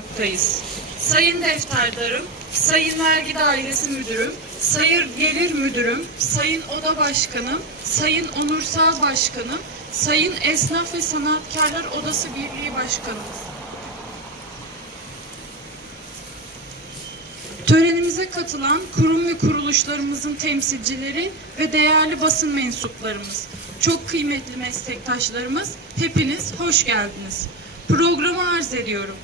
bulunmaktayız. Sayın defterdarım, sayın vergi dairesi müdürüm, sayın gelir müdürüm, sayın oda başkanım, sayın onursal başkanım, sayın esnaf ve sanatkarlar odası birliği başkanımız. Törenimize katılan kurum ve kuruluşlarımızın temsilcileri ve değerli basın mensuplarımız, çok kıymetli meslektaşlarımız, hepiniz hoş geldiniz. Programı arz ediyorum.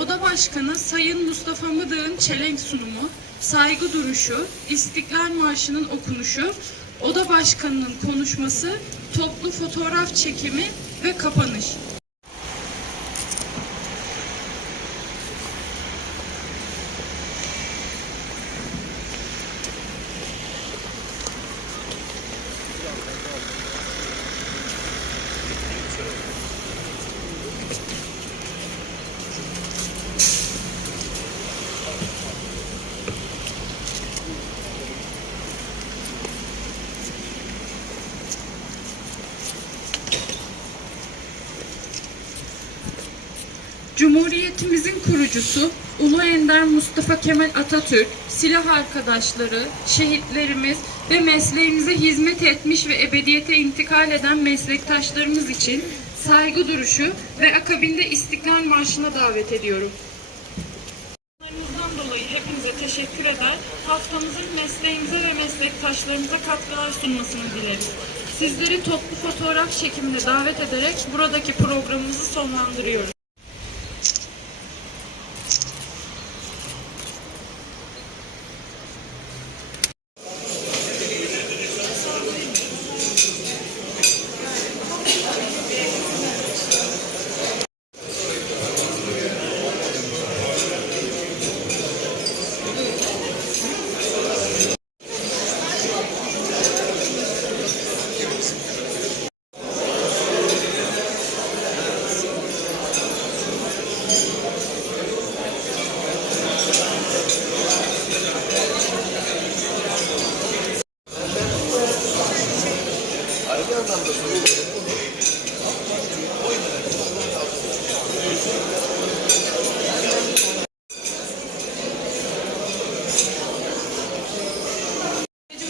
Oda Başkanı Sayın Mustafa Mıdık'ın çelenk sunumu, saygı duruşu, İstiklal Marşı'nın okunuşu, Oda Başkanı'nın konuşması, toplu fotoğraf çekimi ve kapanış. Cumhuriyetimizin kurucusu Ulu Ender Mustafa Kemal Atatürk, silah arkadaşları, şehitlerimiz ve mesleğimize hizmet etmiş ve ebediyete intikal eden meslektaşlarımız için saygı duruşu ve akabinde İstiklal Marşı'na davet ediyorum. Dolayı hepinize teşekkür eder. Haftamızın mesleğimize ve meslektaşlarımıza katkılar sunmasını dileriz. Sizleri toplu fotoğraf çekimine davet ederek buradaki programımızı sonlandırıyoruz.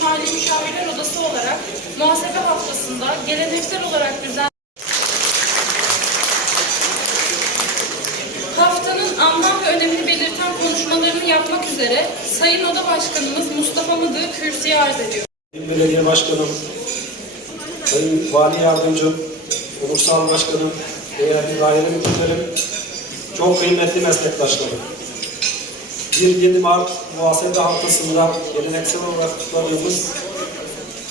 Mali Müşavirler Odası olarak muhasebe haftasında geleneksel olarak düzen Haftanın anlam ve önemini belirten konuşmalarını yapmak üzere Sayın Oda Başkanımız Mustafa Mıdık'ı kürsüye arz ediyor. Sayın Belediye Başkanım, Sayın Vali Yardımcım, Onursal Başkanım, değerli daire müdürlerim, çok kıymetli meslektaşlarım. 1-7 Mart muhasebe haftasında geleneksel olarak kutladığımız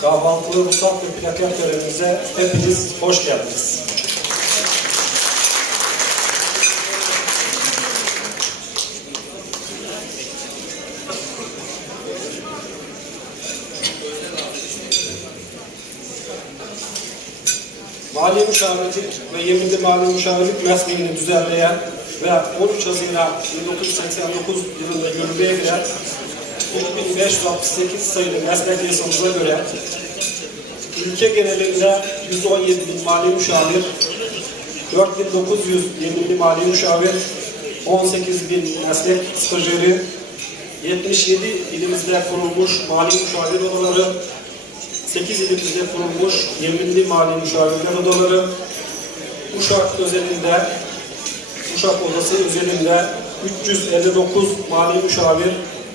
kahvaltılı ruhsat ve plaker törenimize hepiniz hoş geldiniz. Mali müşavirlik ve yeminli mali müşavirlik mesleğini düzenleyen ve 13 Haziran 1989 yılında yürürlüğe giren 3568 sayılı meslek yasamıza göre ülke genelinde 117 bin mali müşavir, 4900 yeminli mali müşavir, 18 bin meslek stajyeri, 77 ilimizde kurulmuş mali müşavir odaları, 8 ilimizde kurulmuş yeminli mali müşavirler odaları, Uşak özelinde, Uşak odası özelinde 359 mali müşavir,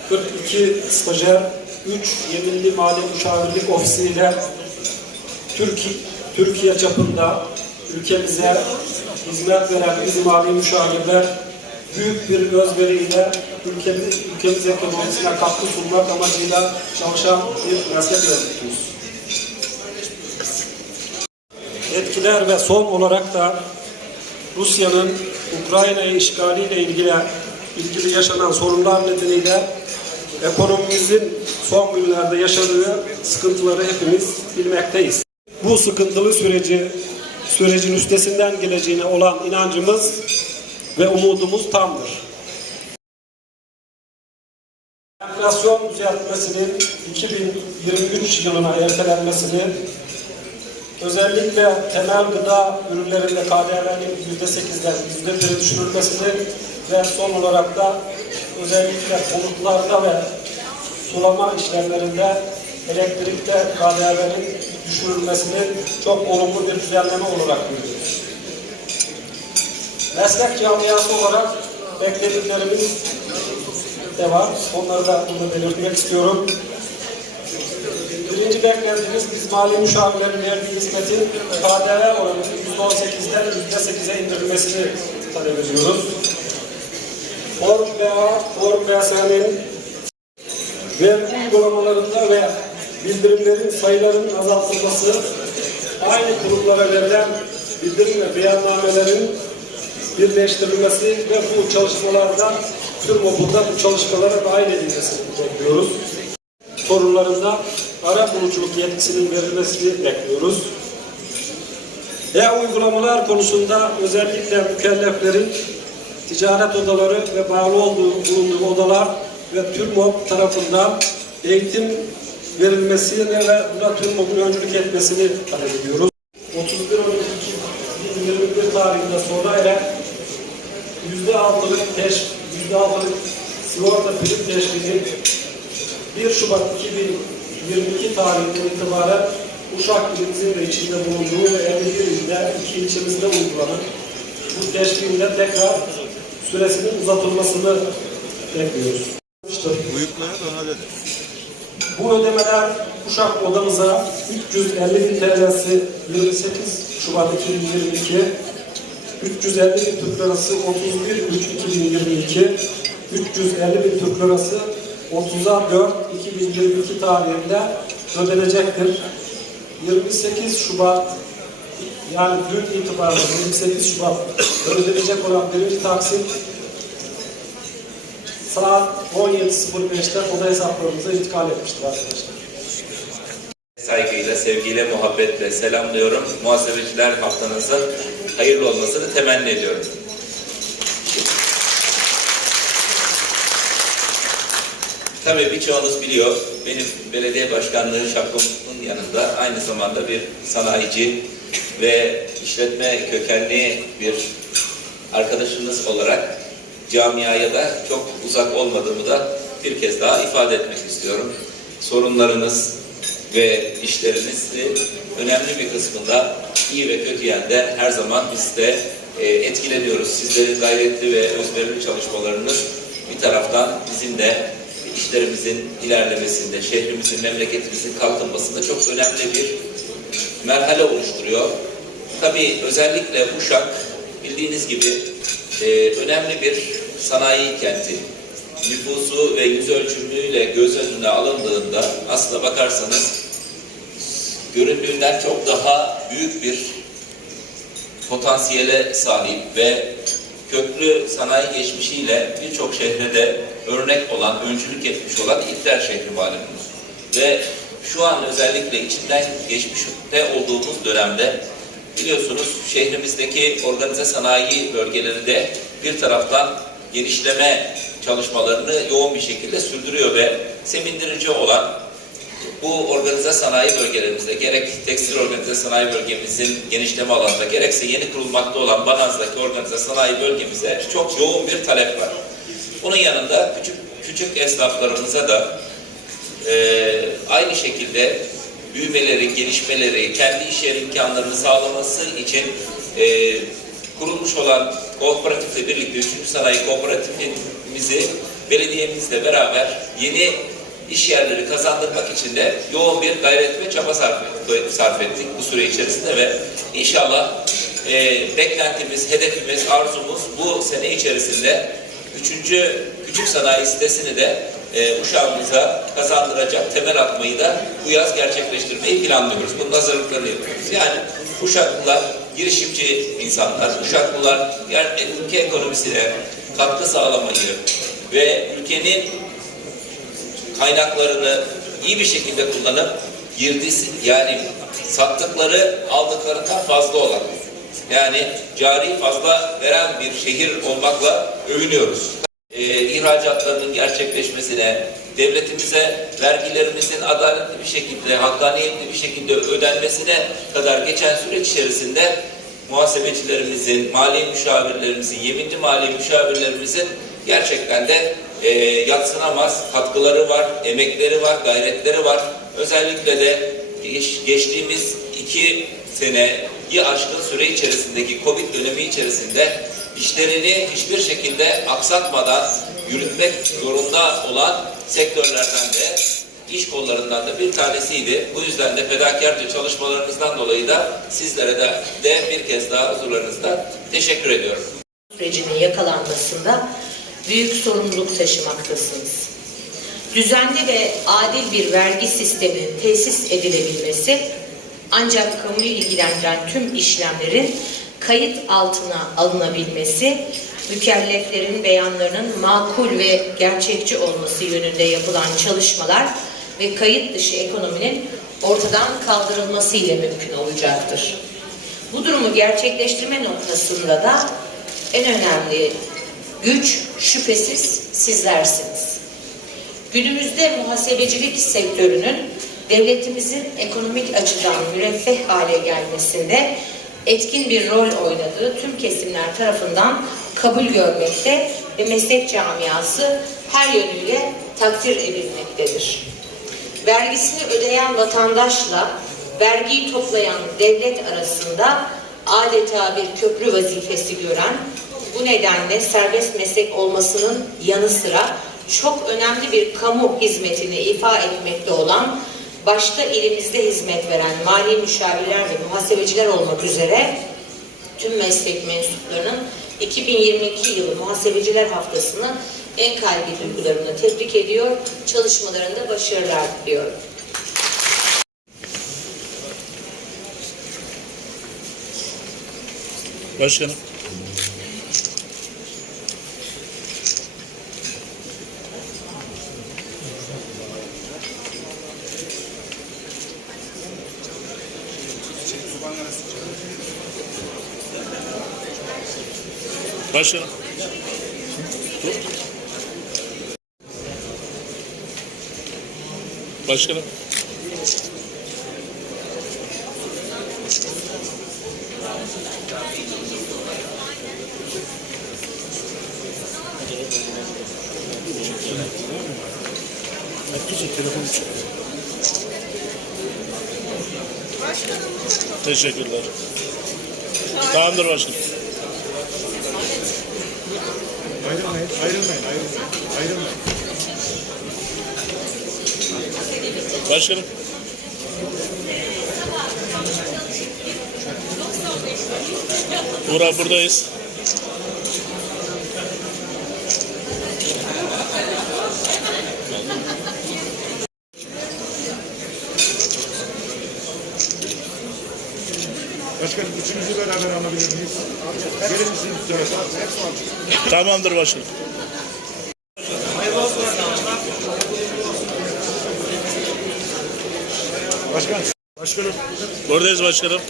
42 stajyer, 3 yeminli mali müşavirlik ofisiyle Türkiye, Türkiye çapında ülkemize hizmet veren bizim mali müşavirler büyük bir özveriyle ülkemiz, ülkemiz ekonomisine katkı sunmak amacıyla çalışan bir meslek örgütüyüz. Etkiler ve son olarak da Rusya'nın Ukrayna'yı işgaliyle ilgili ilgili yaşanan sorunlar nedeniyle ekonomimizin son günlerde yaşadığı sıkıntıları hepimiz bilmekteyiz. Bu sıkıntılı süreci sürecin üstesinden geleceğine olan inancımız ve umudumuz tamdır. Enflasyon düzeltmesinin 2023 yılına ertelenmesini özellikle temel gıda ürünlerinde KDV'nin %8'den %1'e düşürülmesini ve son olarak da özellikle konutlarda ve sulama işlemlerinde elektrikte KDV'nin düşürülmesini çok olumlu bir düzenleme olarak görüyoruz. Meslek camiası olarak beklediklerimiz de var. Onları da burada belirtmek istiyorum. Birinci beklentimiz biz mali müşavirlerin verdiği hizmetin KDV oranının %18'den %8'e indirilmesini talep ediyoruz. Form BA, Form BSN'nin vergi uygulamalarında ve bildirimlerin sayılarının azaltılması, aynı kurumlara verilen bildirim ve beyannamelerin birleştirilmesi ve bu çalışmalarda tüm okulda bu çalışmalara dahil edilmesini bekliyoruz. Sorunlarında ara buluculuk yetkisinin verilmesini bekliyoruz. E-uygulamalar konusunda özellikle mükelleflerin ticaret odaları ve bağlı olduğu bulunduğu odalar ve TÜRMOB tarafından eğitim verilmesini ve buna TÜRMOB'un öncülük etmesini talep ediyoruz. 31 Aralık 2021 tarihinde sona eren %6'lık teş, %6'lık sigorta prim teşviki 1 Şubat 2022 tarihinden itibaren Uşak ilimizin de içinde bulunduğu ve 51 ilde, iki ilçemizde uygulanan bu teşviğin de tekrar süresinin uzatılmasını bekliyoruz. Dedi. bu ödemeler Uşak odamıza 350 bin TL'si 28 Şubat 2022, 350 bin Türk lirası 31 Üç 2022, 350 bin Türk lirası 30'a 4 2022 tarihinde ödenecektir. 28 Şubat yani dün itibariyle 28 Şubat ödenecek olan birinci taksit saat 17.05'te oda hesaplarımıza intikal etmiştir arkadaşlar. Saygıyla, sevgiyle, muhabbetle selamlıyorum. Muhasebeciler haftanızın hayırlı olmasını temenni ediyorum. Tabii birçoğunuz biliyor, benim belediye başkanlığı şapkamın yanında aynı zamanda bir sanayici ve işletme kökenli bir arkadaşınız olarak camiaya da çok uzak olmadığımı da bir kez daha ifade etmek istiyorum. Sorunlarınız ve işlerinizi önemli bir kısmında iyi ve kötü yönde her zaman biz de e, etkileniyoruz. Sizlerin gayretli ve özverili çalışmalarınız bir taraftan bizim de işlerimizin ilerlemesinde, şehrimizin, memleketimizin kalkınmasında çok önemli bir merhale oluşturuyor. Tabii özellikle Uşak bildiğiniz gibi e, önemli bir sanayi kenti. Nüfusu ve yüz ölçümüyle göz önüne alındığında aslına bakarsanız göründüğünden çok daha büyük bir potansiyele sahip ve köklü sanayi geçmişiyle birçok şehre de örnek olan, öncülük etmiş olan İlter şehri malumunuz. Ve şu an özellikle içinden geçmişte olduğumuz dönemde biliyorsunuz şehrimizdeki organize sanayi bölgeleri de bir taraftan genişleme çalışmalarını yoğun bir şekilde sürdürüyor ve semindirici olan bu organize sanayi bölgelerimizde gerek tekstil organize sanayi bölgemizin genişleme alanında gerekse yeni kurulmakta olan Banaz'daki organize sanayi bölgemize çok yoğun bir talep var. Bunun yanında küçük küçük esnaflarımıza da e, aynı şekilde büyümeleri, gelişmeleri, kendi iş yeri imkanlarını sağlaması için e, kurulmuş olan kooperatifle birlikte 3. Sanayi Kooperatifimizi belediyemizle beraber yeni iş yerleri kazandırmak için de yoğun bir gayret ve çaba sarf ettik bu süre içerisinde ve inşallah e, beklentimiz, hedefimiz, arzumuz bu sene içerisinde üçüncü küçük sanayi sitesini de e, uşağımıza kazandıracak temel atmayı da bu yaz gerçekleştirmeyi planlıyoruz. Bunun hazırlıklarını yapıyoruz. Yani Uşaklılar girişimci insanlar, Uşaklılar yani ülke ekonomisine katkı sağlamayı ve ülkenin kaynaklarını iyi bir şekilde kullanıp girdisi yani sattıkları aldıklarından fazla olan yani cari fazla veren bir şehir olmakla övünüyoruz. Ee, ihracatlarının gerçekleşmesine, devletimize vergilerimizin adaletli bir şekilde, hakkaniyetli bir şekilde ödenmesine kadar geçen süreç içerisinde muhasebecilerimizin, mali müşavirlerimizin, yeminli mali müşavirlerimizin gerçekten de e, yatsınamaz katkıları var, emekleri var, gayretleri var. Özellikle de geç- geçtiğimiz iki seneyi aşkın süre içerisindeki Covid dönemi içerisinde işlerini hiçbir şekilde aksatmadan yürütmek zorunda olan sektörlerden de iş kollarından da bir tanesiydi. Bu yüzden de fedakarca çalışmalarınızdan dolayı da sizlere de, de bir kez daha huzurlarınızda teşekkür ediyorum. sürecinin yakalanmasında büyük sorumluluk taşımaktasınız. Düzenli ve adil bir vergi sisteminin tesis edilebilmesi ancak kamuyu ilgilendiren tüm işlemlerin kayıt altına alınabilmesi, mükelleflerin beyanlarının makul ve gerçekçi olması yönünde yapılan çalışmalar ve kayıt dışı ekonominin ortadan kaldırılması ile mümkün olacaktır. Bu durumu gerçekleştirme noktasında da en önemli güç şüphesiz sizlersiniz. Günümüzde muhasebecilik sektörünün devletimizin ekonomik açıdan müreffeh hale gelmesinde etkin bir rol oynadığı tüm kesimler tarafından kabul görmekte ve meslek camiası her yönüyle takdir edilmektedir. Vergisini ödeyen vatandaşla vergiyi toplayan devlet arasında adeta bir köprü vazifesi gören, bu nedenle serbest meslek olmasının yanı sıra çok önemli bir kamu hizmetini ifa etmekte olan, başta elimizde hizmet veren mali müşavirler ve muhasebeciler olmak üzere tüm meslek mensuplarının 2022 yılı muhasebeciler haftasını en kalbi duygularımla tebrik ediyor. Çalışmalarında başarılar diliyorum. Başkanım. Başkanım. Başkanım. Herkese telefon Teşekkürler. Tamamdır başkanım. Başkanım. Burak buradayız. Başkanım üçünüzü beraber alabilir miyiz? Gelir misiniz? Tamamdır başkanım. Başkan. Başkanım. Buradayız başkanım.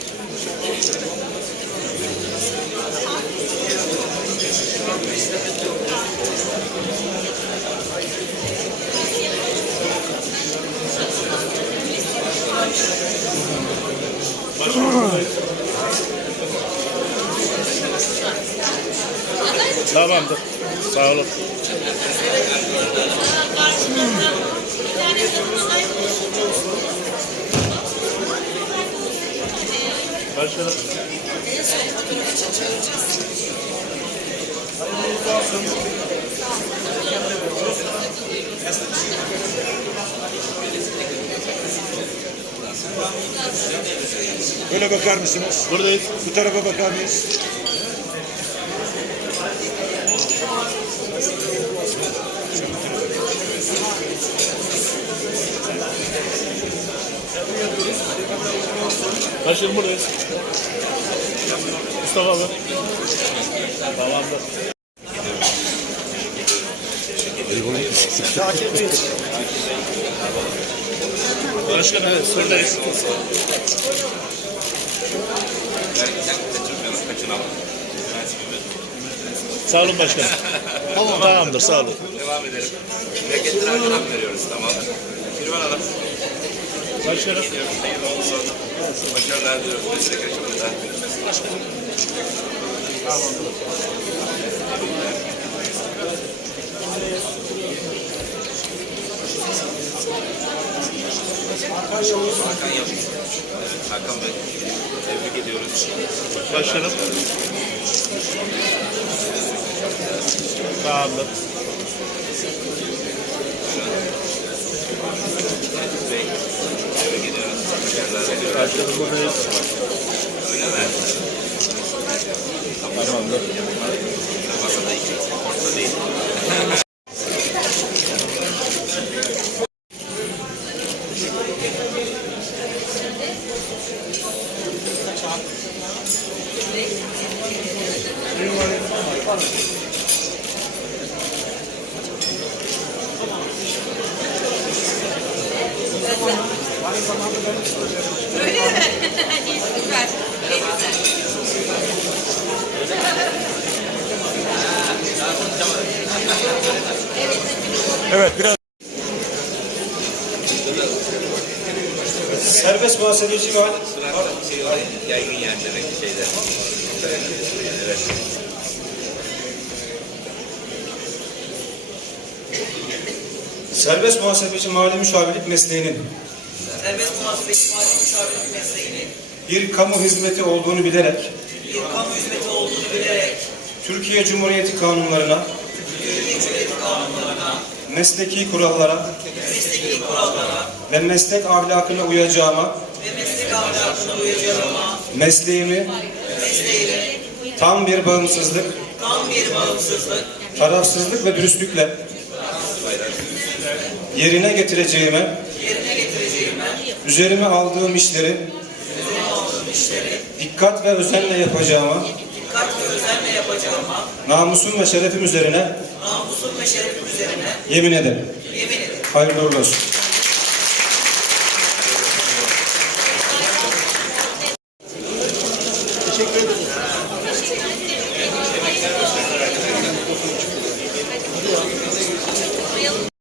Tamamdır. Sağ olun. Başkanım. Böyle bakar mısınız? Buradayız. Bu tarafa bakar mıyız? Başkanım buradayız. Mustafa abi. Başkanım evet, buradayız. Sağ olun başkanım. Tamamdır sağ olun. Devam edelim. Memleketten önem veriyoruz tamam. Firman Hanım. Başkanım. Hayırlı olsun. Başarılar diliyoruz meslek açımında. Hakan Bey, tebrik ediyoruz. Başkanım. Tamamdır. Tebrik ediyoruz. Başarılar diliyoruz. Başkanım buradayız. Tamamdır. Masada iki, orta değil. Evet biraz Serbest muhasebeci var. Şey oraya yaygın yer demek şeyde. Evet. Serbest muhasebeci mali müşavirlik mesleğinin Serbest muhasebeci mali müşavirlik mesleğinin bir kamu hizmeti olduğunu bilerek bir kamu hizmeti olduğunu bilerek Türkiye Cumhuriyeti kanunlarına, Türkiye Cumhuriyeti kanunlarına, mesleki kurallara mesleki kurallara ve meslek ahlakına uyacağıma, mesleğimi tam bir bağımsızlık, tarafsızlık ve dürüstlükle yerine getireceğime, üzerime aldığım işleri dikkat ve özenle yapacağıma, namusum ve şerefim üzerine namusum ve şerefim üzerine yemin ederim. yemin ederim. Hayırlı uğurlu olsun.